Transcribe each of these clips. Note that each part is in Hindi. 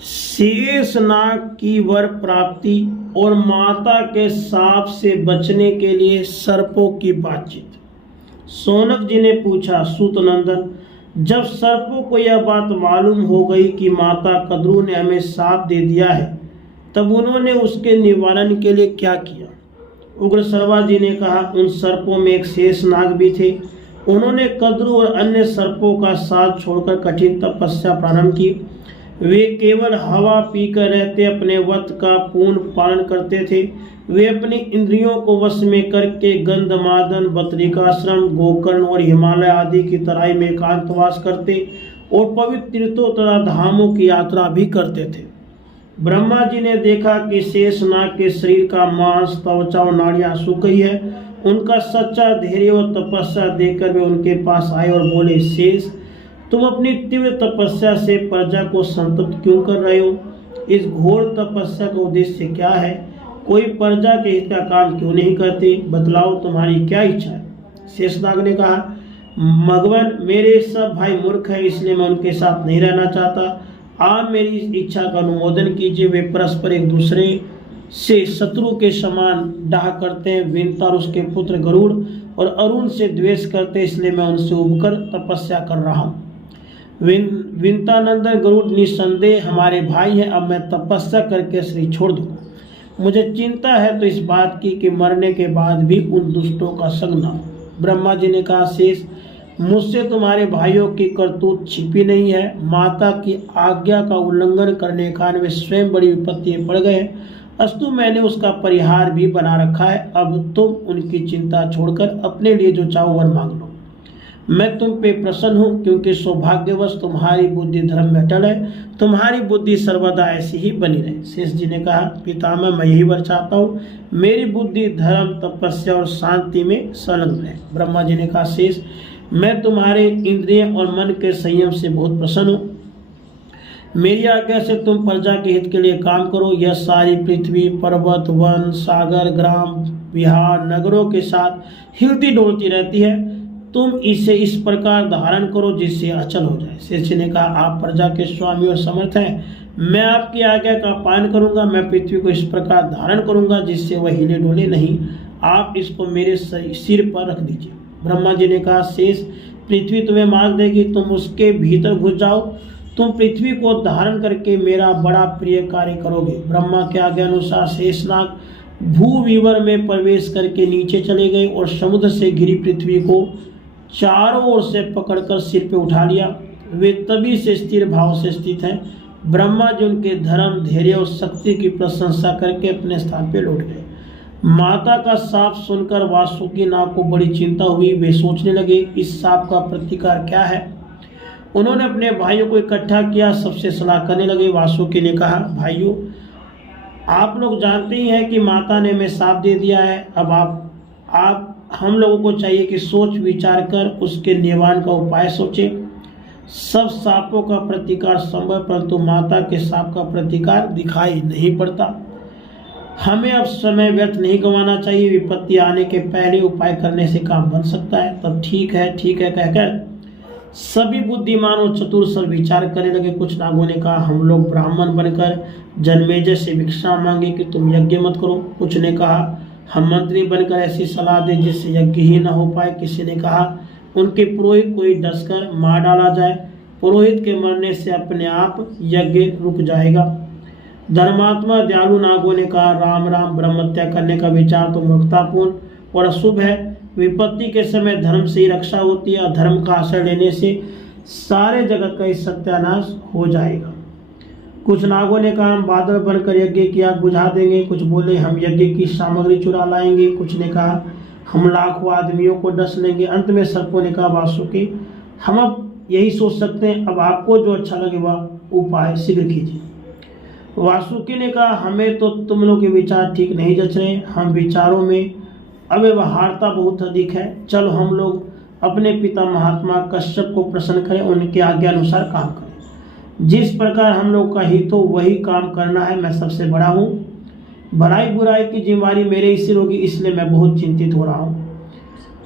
शेषनाग की वर प्राप्ति और माता के साप से बचने के लिए सर्पों की बातचीत। शौनक जी ने पूछा, सूत नंदन, जब सर्पों को यह बात मालूम हो गई कि माता कद्रू ने हमें साप दे दिया है, तब उन्होंने उसके निवारण के लिए क्या किया? उग्र सर्वा जी ने कहा, उन सर्पों में एक शेषनाग भी थे। उन्होंने कद्रू और अन्य सर्पों का साथ छोड़कर कठिन तपस्या प्रारंभ की। वे केवल हवा पीकर रहते अपने व्रत का पूर्ण पालन करते थे। वे अपनी इंद्रियों को वश में करके गंधमादन, बद्रिकाश्रम, गोकर्ण और हिमालय आदि की तराई में एकांतवास करते और पवित्र तीर्थों तथा धामों की यात्रा भी करते थे। ब्रह्मा जी ने देखा कि शेषनाग के शरीर का मांस, त्वचा और नाड़ियां सूख गई है। उनका सच्चा धैर्य और तपस्या देखकर वे उनके पास आए और बोले, शेष, तुम अपनी तीव्र तपस्या से प्रजा को संतप्त क्यों कर रहे हो? इस घोर तपस्या का उद्देश्य क्या है? कोई प्रजा के हित का काम क्यों नहीं करते? बतलाओ, तुम्हारी क्या इच्छा है? शेषनाग ने कहा, भगवान, मेरे सब भाई मूर्ख हैं, इसलिए मैं उनके साथ नहीं रहना चाहता। आप मेरी इस इच्छा का अनुमोदन कीजिए। वे परस्पर एक दूसरे से शत्रु के समान डाह करते हैं। विंता और उसके पुत्र गरुड़ और अरुण से द्वेष करते हैं, इसलिए मैं उनसे उबकर तपस्या कर रहा हूँ। विंतानंदन गरुड़ निस्संदेह हमारे भाई हैं। अब मैं तपस्या करके शरीर छोड़ दूंगा। मुझे चिंता है तो इस बात की कि मरने के बाद भी उन दुष्टों का संग न हो। ब्रह्मा जी ने कहा, शेष, मुझसे तुम्हारे भाइयों की करतूत छिपी नहीं है। माता की आज्ञा का उल्लंघन करने के कारण वे स्वयं बड़ी विपत्ति में पड़ गए। अस्तु, मैंने उसका परिहार भी बना रखा है। अब तुम उनकी चिंता छोड़कर अपने लिए जो चाहो वर मांग लो। मैं तुम पे प्रसन्न हूँ, क्योंकि सौभाग्यवश तुम्हारी बुद्धि धर्म में अटल है। तुम्हारी बुद्धि सर्वदा ऐसी ही बनी रहे। शेष जी ने कहा, पितामह, मैं यही वर चाहता हूँ, मेरी बुद्धि धर्म, तपस्या और शांति में संलग्न है। ब्रह्मा जी ने कहा, शेष, मैं तुम्हारे इंद्रिय और मन के संयम से बहुत प्रसन्न हूँ। मेरी आज्ञा से तुम प्रजा के हित के लिए काम करो। यह सारी पृथ्वी पर्वत, वन, सागर, ग्राम, विहार, नगरों के साथ हिलती डोलती रहती है। तुम इसे इस प्रकार धारण करो जिससे अचल हो जाए। शेष ने कहा, आप प्रजा के स्वामी और समर्थ हैं। मैं आपकी आज्ञा का पालन करूंगा। मैं पृथ्वी को इस प्रकार धारण करूंगा जिससे वह हिले डोले नहीं। आप इसको मेरे सिर पर रख दीजिए। ब्रह्मा जी ने कहा, शेष, पृथ्वी तुम्हें मार्ग देगी, तुम उसके भीतर घुस जाओ। तुम पृथ्वी को धारण करके मेरा बड़ा प्रिय कार्य करोगे। ब्रह्मा के आज्ञा अनुसार शेषनाग भूविवर में प्रवेश करके नीचे चले गए और समुद्र से घिरी पृथ्वी को चारों ओर से पकड़कर सिर पे उठा लिया। वे तभी से स्थिर भाव से स्थित हैं। ब्रह्मा जी उनके धर्म, धैर्य और शक्ति की प्रशंसा करके अपने स्थान पे लौट गए। माता का साप सुनकर वासुकी नाग को बड़ी चिंता हुई। वे सोचने लगे, इस साप का प्रतिकार क्या है? उन्होंने अपने भाइयों को इकट्ठा किया, सबसे सलाह करने लगे। वासुकी ने कहा, भाइयों, आप लोग जानते ही हैं कि माता ने हमें साप दे दिया है। अब आप हम लोगों को चाहिए कि सोच विचार कर उसके निवारण का उपाय सोचें। सब सांपों का प्रतिकार संभव, परंतु माता के सांप का प्रतिकार दिखाई नहीं पड़ता। हमें अब समय व्यर्थ नहीं गंवाना चाहिए। विपत्ति आने के पहले उपाय करने से काम बन सकता है। तब ठीक है कहकर सभी बुद्धिमान और चतुर सब विचार करने लगे। कुछ नागों ने कहा, हम लोग ब्राह्मण बनकर जन्मेजय से भिक्षा मांगे कि तुम यज्ञ मत करो। कुछ ने कहा, हम मंत्री बनकर ऐसी सलाह दे जिससे यज्ञ ही न हो पाए। किसी ने कहा, उनके पुरोहित को ही डसकर मार डाला जाए। पुरोहित के मरने से अपने आप यज्ञ रुक जाएगा। धर्मात्मा दयालु नागों ने कहा, राम राम, ब्रह्मत्या करने का विचार तो मूर्खतापूर्ण और अशुभ है। विपत्ति के समय धर्म से ही रक्षा होती है। अधर्म का आश्रय लेने से सारे जगत का ही सत्यानाश हो जाएगा। कुछ नागों ने कहा, हम बादल बनकर यज्ञ की आग बुझा देंगे। कुछ बोले, हम यज्ञ की सामग्री चुरा लाएंगे। कुछ ने कहा, हम लाखों आदमियों को डस लेंगे। अंत में सर्पों ने कहा, वासुकी, हम अब यही सोच सकते हैं, अब आपको जो अच्छा लगे वह उपाय शीघ्र कीजिए। वासुकी ने कहा, हमें तो तुम लोग के विचार ठीक नहीं जच रहे। हम विचारों में अव्यवहारता बहुत अधिक है। चलो हम लोग अपने पिता महात्मा कश्यप को प्रसन्न करें, उनके आज्ञा अनुसार काम करें। जिस प्रकार हम लोग का हित हो वही काम करना है। मैं सबसे बड़ा हूँ, भलाई बुराई की जिम्मेदारी मेरे ही सिर होगी, इसलिए मैं बहुत चिंतित हो रहा हूँ।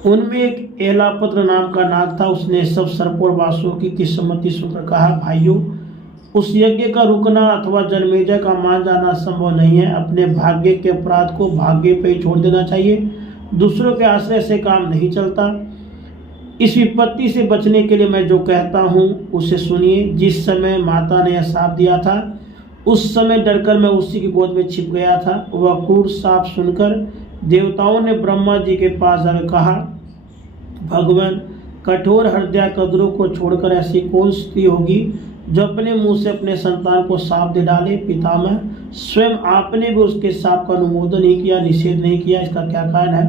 उनमें एक एलापत्र नाम का नाग था। उसने सब सर्पों और वासुकी की सम्मति सुनकर कहा, भाइयों, उस यज्ञ का रुकना अथवा जन्मेजय का मान जाना संभव नहीं है। अपने भाग्य के अपराध को भाग्य पे ही छोड़ देना चाहिए। दूसरों के आश्रय से काम नहीं चलता। इस विपत्ति से बचने के लिए मैं जो कहता हूँ उसे सुनिए। जिस समय माता ने यह साप दिया था उस समय डरकर मैं उसी की गोद में छिप गया था। वह क्रूर साप सुनकर देवताओं ने ब्रह्मा जी के पास जाकर कहा, भगवान, कठोर हृदय कद्रों को छोड़कर ऐसी कौन स्त्री होगी जो अपने मुंह से अपने संतान को साप दे डाले। पितामह, स्वयं आपने भी उसके साप का अनुमोदन नहीं किया, निषेध नहीं किया, इसका क्या कारण है?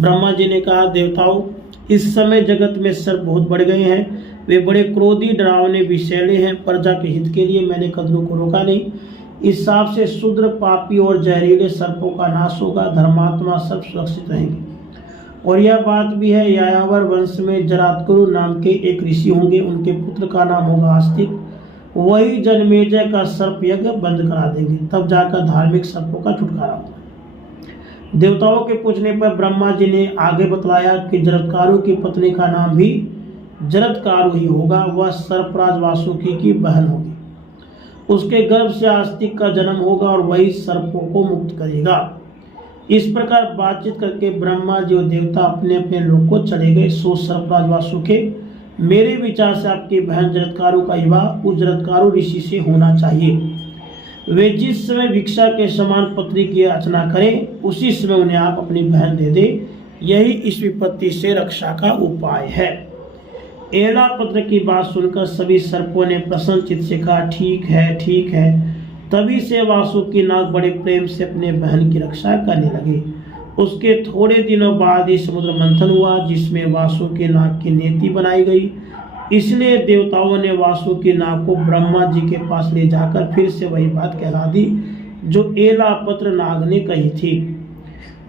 ब्रह्मा जी ने कहा, देवताओं, इस समय जगत में सर्प बहुत बढ़ गए हैं। वे बड़े क्रोधी, डरावने, विषैले हैं। प्रजा के हित के लिए मैंने कद्रों को रोका नहीं। इस साप से शूद्र, पापी और जहरीले सर्पों का नाश होगा। धर्मात्मा सर्प सुरक्षित रहेंगे। और यह बात भी है, यायावर वंश में जरातकुरु नाम के एक ऋषि होंगे। उनके पुत्र का नाम होगा आस्तिक। वही जन्मेजय का सर्प यज्ञ बंद करा देंगे। तब जाकर धार्मिक सर्पों का छुटकारा होगा। देवताओं के पूछने पर ब्रह्मा जी ने आगे बतलाया कि जरत्कारु की पत्नी का नाम भी जरत्कारु ही होगा। वह सर्पराज वासुकी की बहन होगी। उसके गर्भ से आस्तिक का जन्म होगा और वही सर्पों को मुक्त करेगा। इस प्रकार बातचीत करके ब्रह्मा जी और देवता अपने अपने लोक को चले गए। सो सर्पराज वासुके, मेरे विचार से आपकी बहन जरत्कारु का विवाह उस जरत्कारु ऋषि से होना चाहिए। वे जिस समय भिक्षा के समान पत्री की याचना करें उसी समय उन्हें आप अपनी बहन दे दे। यही इस विपत्ति से रक्षा का उपाय है। एला पत्र की बात सुनकर सभी सर्पों ने प्रसन्न चित्त से कहा, ठीक है, ठीक है। तभी से वासुकी नाग बड़े प्रेम से अपने बहन की रक्षा करने लगे। उसके थोड़े दिनों बाद ही समुद्र मंथन हुआ, जिसमें वासुकी नाग की नेति बनाई गई। इसलिए देवताओं ने वासुकी नाग को ब्रह्मा जी के पास ले जाकर फिर से वही बात कहला दी जो एलापत्र नाग ने कही थी।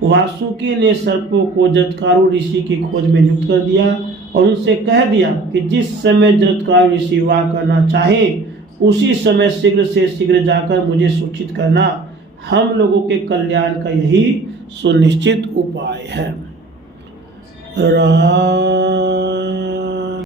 वासुकी ने सर्पों को जरत्कारु ऋषि की खोज में नियुक्त कर दिया और उनसे कह दिया कि जिस समय जरत्कारु ऋषि विवाह करना चाहें उसी समय शीघ्र से शीघ्र जाकर मुझे सूचित करना। हम लोगों के कल्याण का यही सुनिश्चित उपाय है।